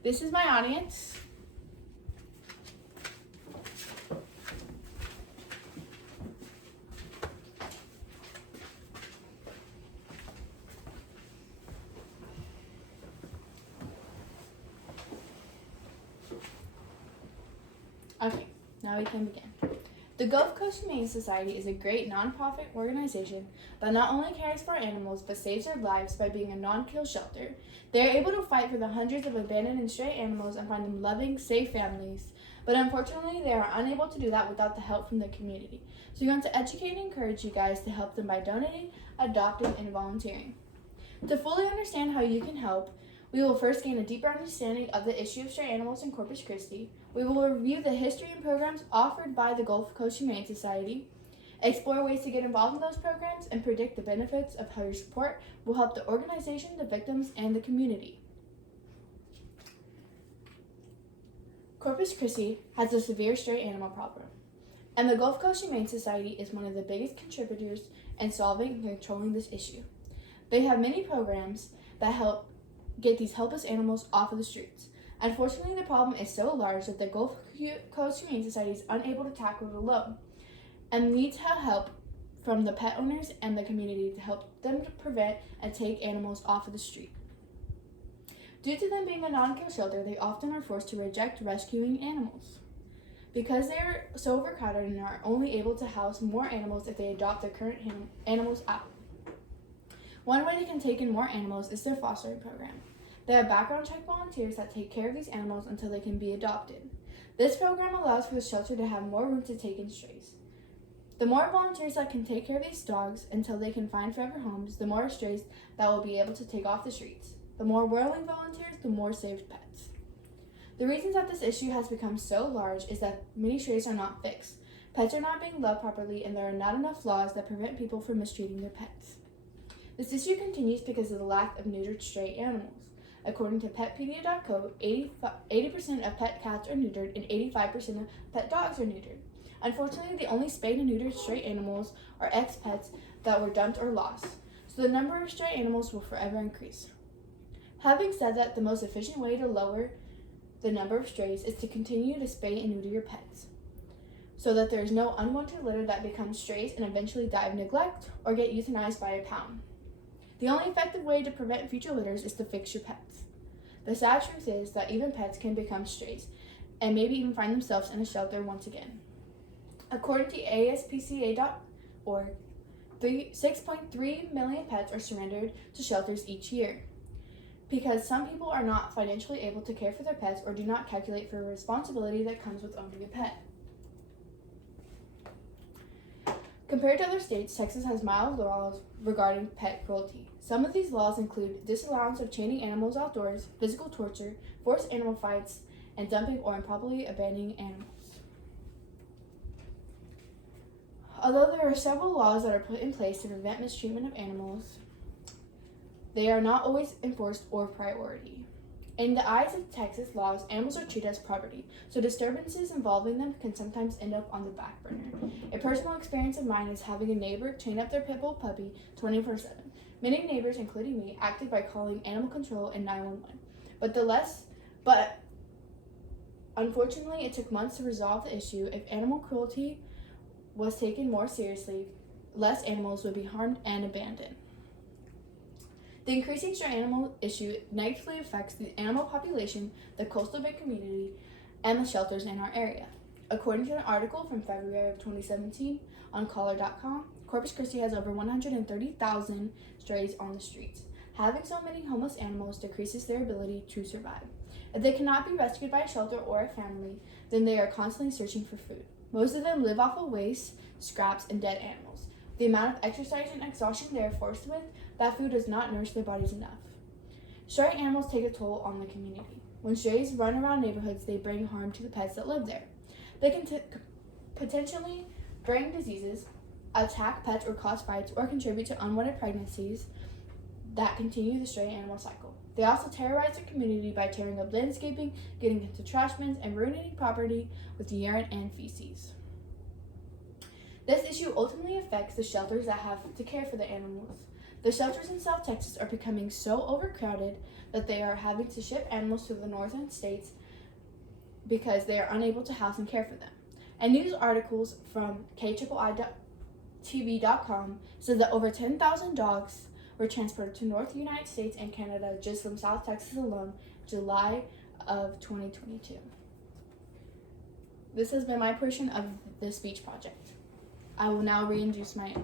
This is my audience. Okay, now we can begin. The Gulf Coast Humane Society is a great nonprofit organization that not only cares for animals but saves their lives by being a non-kill shelter. They are able to fight for the hundreds of abandoned and stray animals and find them loving, safe families. But unfortunately, they are unable to do that without the help from the community. So we want to educate and encourage you guys to help them by donating, adopting, and volunteering. To fully understand how you can help, we will first gain a deeper understanding of the issue of stray animals in Corpus Christi. We will review the history and programs offered by the Gulf Coast Humane Society, explore ways to get involved in those programs, and predict the benefits of how your support will help the organization, the victims, and the community. Corpus Christi has a severe stray animal problem, and the Gulf Coast Humane Society is one of the biggest contributors in solving and controlling this issue. They have many programs that help get these helpless animals off of the streets. Unfortunately, the problem is so large that the Gulf Coast Humane Society is unable to tackle it alone and needs help from the pet owners and the community to help them to prevent and take animals off of the street. Due to them being a non-kill shelter, they often are forced to reject rescuing animals because they are so overcrowded and are only able to house more animals if they adopt their current animals out. One way they can take in more animals is their fostering program. They have background check volunteers that take care of these animals until they can be adopted. This program allows for the shelter to have more room to take in strays. The more volunteers that can take care of these dogs until they can find forever homes, the more strays that will be able to take off the streets. The more willing volunteers, the more saved pets. The reasons that this issue has become so large is that many strays are not fixed. Pets are not being loved properly, and there are not enough laws that prevent people from mistreating their pets. This issue continues because of the lack of neutered stray animals. According to Petpedia.co, 80% of pet cats are neutered and 85% of pet dogs are neutered. Unfortunately, the only spayed and neutered stray animals are ex-pets that were dumped or lost, so the number of stray animals will forever increase. Having said that, the most efficient way to lower the number of strays is to continue to spay and neuter your pets, so that there is no unwanted litter that becomes strays and eventually die of neglect or get euthanized by a pound. The only effective way to prevent future litters is to fix your pets. The sad truth is that even pets can become strays and maybe even find themselves in a shelter once again. According to ASPCA.org, 6.3 million pets are surrendered to shelters each year because some people are not financially able to care for their pets or do not calculate for the responsibility that comes with owning a pet. Compared to other states, Texas has mild laws regarding pet cruelty. Some of these laws include disallowance of chaining animals outdoors, physical torture, forced animal fights, and dumping or improperly abandoning animals. Although there are several laws that are put in place to prevent mistreatment of animals, they are not always enforced or priority. In the eyes of Texas laws, animals are treated as property, so disturbances involving them can sometimes end up on the back burner. A personal experience of mine is having a neighbor chain up their pit bull puppy 24/7. Many neighbors, including me, acted by calling animal control and 911. But unfortunately, it took months to resolve the issue. If animal cruelty was taken more seriously, less animals would be harmed and abandoned. The increasing stray animal issue negatively affects the animal population, the coastal bay community, and the shelters in our area. According to an article from February of 2017 on Caller.com, Corpus Christi has over 130,000 strays on the streets. Having so many homeless animals decreases their ability to survive. If they cannot be rescued by a shelter or a family, then they are constantly searching for food. Most of them live off of waste, scraps, and dead animals. The amount of exercise and exhaustion they are forced with, that food does not nourish their bodies enough. Stray animals take a toll on the community. When strays run around neighborhoods, they bring harm to the pets that live there. They can potentially bring diseases, attack pets or cause fights, or contribute to unwanted pregnancies that continue the stray animal cycle. They also terrorize the community by tearing up landscaping, getting into trash bins, and ruining property with urine and feces. This issue ultimately affects the shelters that have to care for the animals. The shelters in South Texas are becoming so overcrowded that they are having to ship animals to the northern states because they are unable to house and care for them. And news articles from KIII.TV.com said that over 10,000 dogs were transported to North United States and Canada just from South Texas alone, July of 2022. This has been my portion of the speech project. I will now reintroduce my